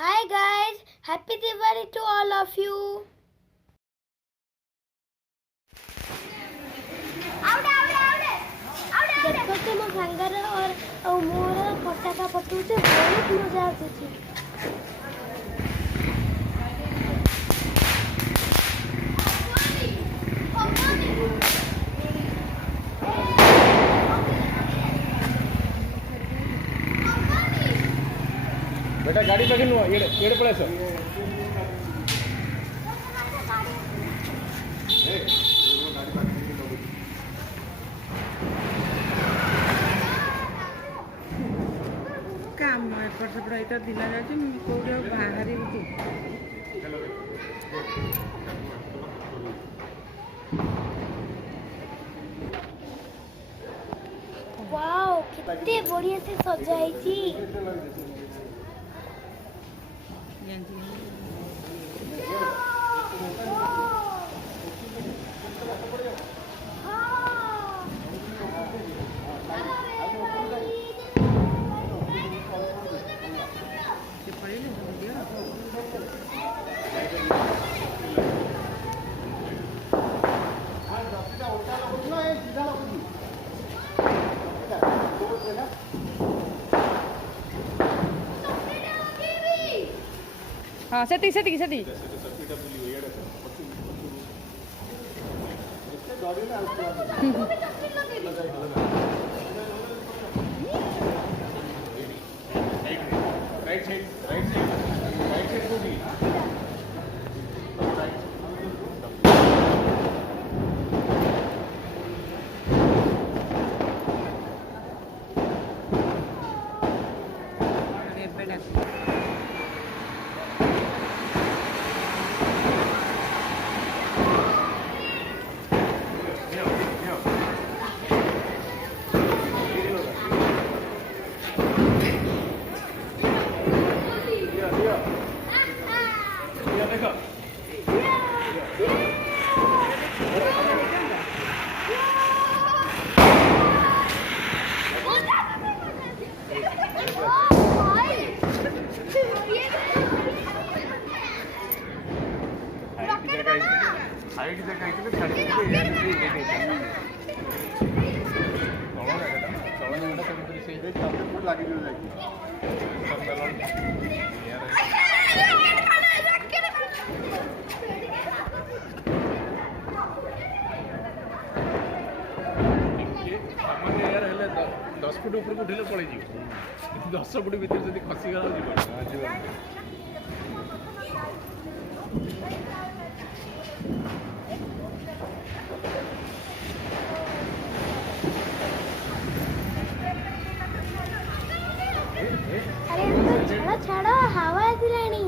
Hi guys, happy Diwali to all of you. देखो कि मो सांगर और मोर पटाका पटुचे बहुत मजा आछी। बेटा गाड़ी पाखे नुह ये पड़े सर काम एपट सेपट ये दिन जाऊँ कौटे बाहर वाओ कितने बढ़िया से सजाई थी। हाँ सेती सेती सेती राइट साइड होगी साइड से कहीं तो छाड़ी के ये तौला जगह तो से एक काफी लागी जो जाएगी सब बैलून सामान्य यार हेले 10 फुट ऊपर को उठिले पड़े जीव 10 फुट भीतर जदी खसी गला जीव अरे छाड़ा छाड़ा हवा आसिलानी।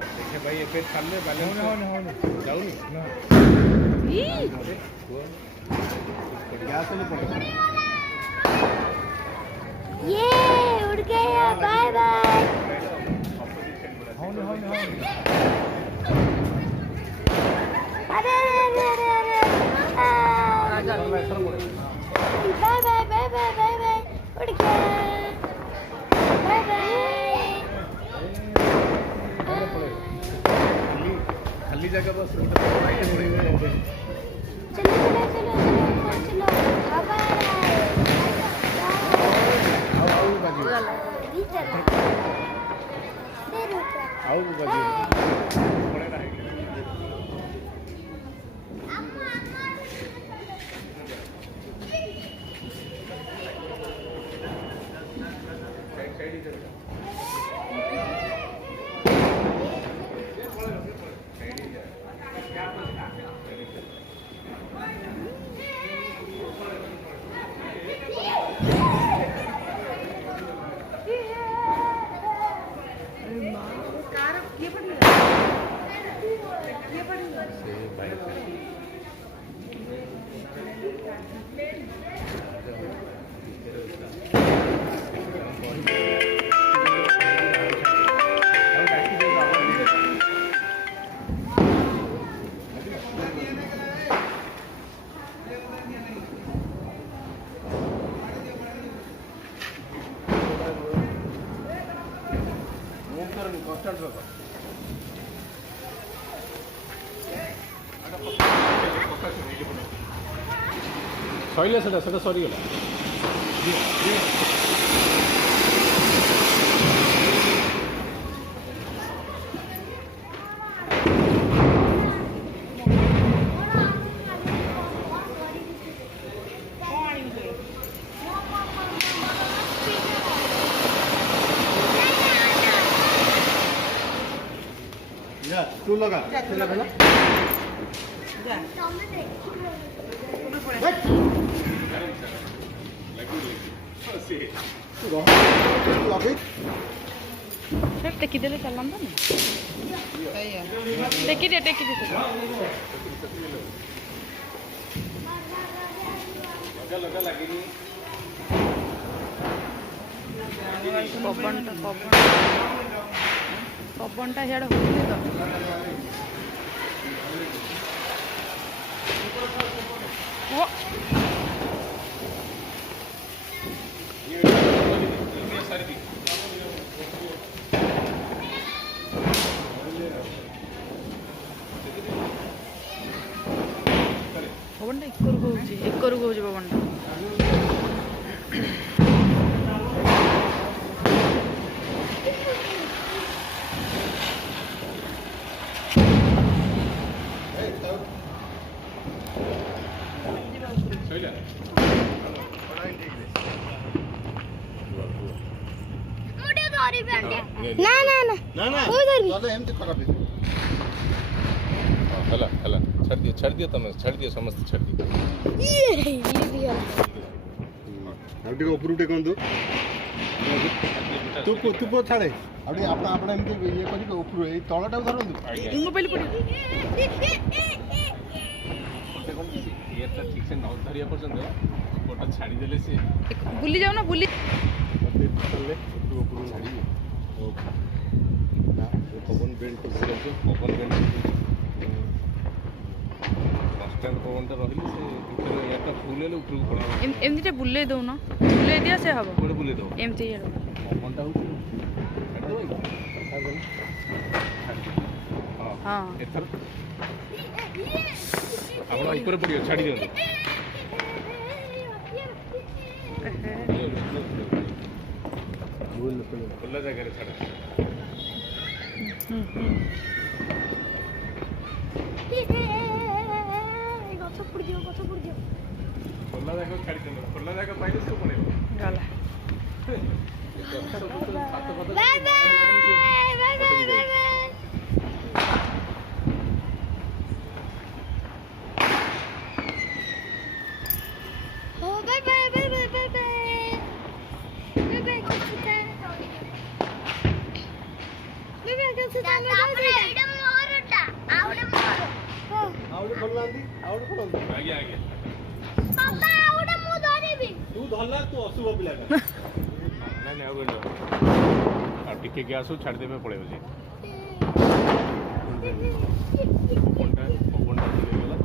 देखे भाई एपे चलले बैलेंस जाउनी ना गैस नहीं पड़े ये उड़ गया बाय बाय। अरे अरे अरे अरे bye bye bye bye bye bye उड़ गया बाय बाय। खाली जगह बस चलो चलो चलो चलो चलो हवा भी चला फिर ऊपर आओ बाजी पड़े ना ଧରନି କନଷ୍ଟାଣ୍ଟ ରଖ। ସଇଲେ ସେଟା ସରିଗଲା। तू लगा लगा ना ଟେକିଦେଲେ ଚାଲନ୍ତାନି ଟେକିଦିଅ ପବନଟା ସିଆଡ଼େ ହଉଛି ତ ପବନଟା ଏକରକୁ ହଉଛି ପବନଟା ନା ନା ନା ना ना कोई धरबी दादा एमती खराब है ହେଲା ଛାଡ଼ି ଦିଅ ତମେ ଛାଡ଼ି ଦିଅ ସମସ୍ତେ ଛାଡ଼ି ଦିଅ। ये भी है ଆଉ ଟିକେ ଉପରୁ ଟିକେ କନ୍ତୁ ତୁ ପୁ ଛାଡେ ଆଉ ଟିକେ ଆପଣ ଆପଣ ଏମିତି ଇଏ କରିକି ଉପରୁ ଏଇ ତଳଟାକୁ ଧରନ୍ତୁ ମୋବାଇଲ ପଡ଼ିବ ଇଏଟା ଠିକ୍ ସେ ନ ଧରିବା ପର୍ଯ୍ୟନ୍ତ ଗୋଟା ଛାଡ଼ିଦେଲେ ସେ ବୁଲି ଯାଉନ ବୁଲି ଚାଲିଲେ ଉପରୁ ଛାଡ଼ିବି ପବନ ବେଲ୍ଟ ପବନ କନଷ୍ଟାଣ୍ଟ ପବନଟା ରହିଲେ ସେ ଭିତରେ ଏୟାରଟା ଫୁଲ୍ ହେଲେ ଉପରକୁ ପଳେଇବ। ଏମିତିଟା ବୁଲେଇ ଦଉନ ବୁଲେଇ ଦିଅ ସେ ହବ କୁଆଡ଼େ ବୁଲେଇ ଦେବ ଏମିତି ପବନଟା ହେଉଛି ହଁ ଏଥର ଆପଣ ଉପରେ ପଡ଼ିବ ଛାଡ଼ି ଦିଅନ୍ତୁ। ଖୋଲା ଜାଗାରେ ଛାଡ଼। ଗଛ ପଡ଼ିଯିବ ଖୋଲା ଜାଗା ଛାଡ଼ି ଦିଅନ୍ତୁ। ଖୋଲା ଜାଗା ପାଇଲେ ସବୁ ପଳେଇବ। ଗଲା bye bye bye bye bye ओ bye bye bye bye bye bye बाए कछुता बेबी कछुता ताପରେ ଏଇଟା ମୋରଟା ଆଉଟେ ମୋର ଆଉଟେ ଖୋଲନାହାନ୍ତି ଆଉଟେ ଖୋଲନ୍ତୁ ଆଜ୍ଞା ଆଜ୍ଞା ବାବା ଆଉଟେ ମୁଁ ଧରିବି ତୁ ଧରଲା ତୁ ଅଶୁଭ ପିଲାଟା ନାଇଁ ଆଉ ବେଳ ଆଉ ଟିକେ ଗ୍ୟାସ୍ ଛାଡ଼ିଦେବେ ପଳେଇବ ସେ ପବନଟା ହେଇଗଲା।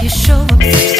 You show up.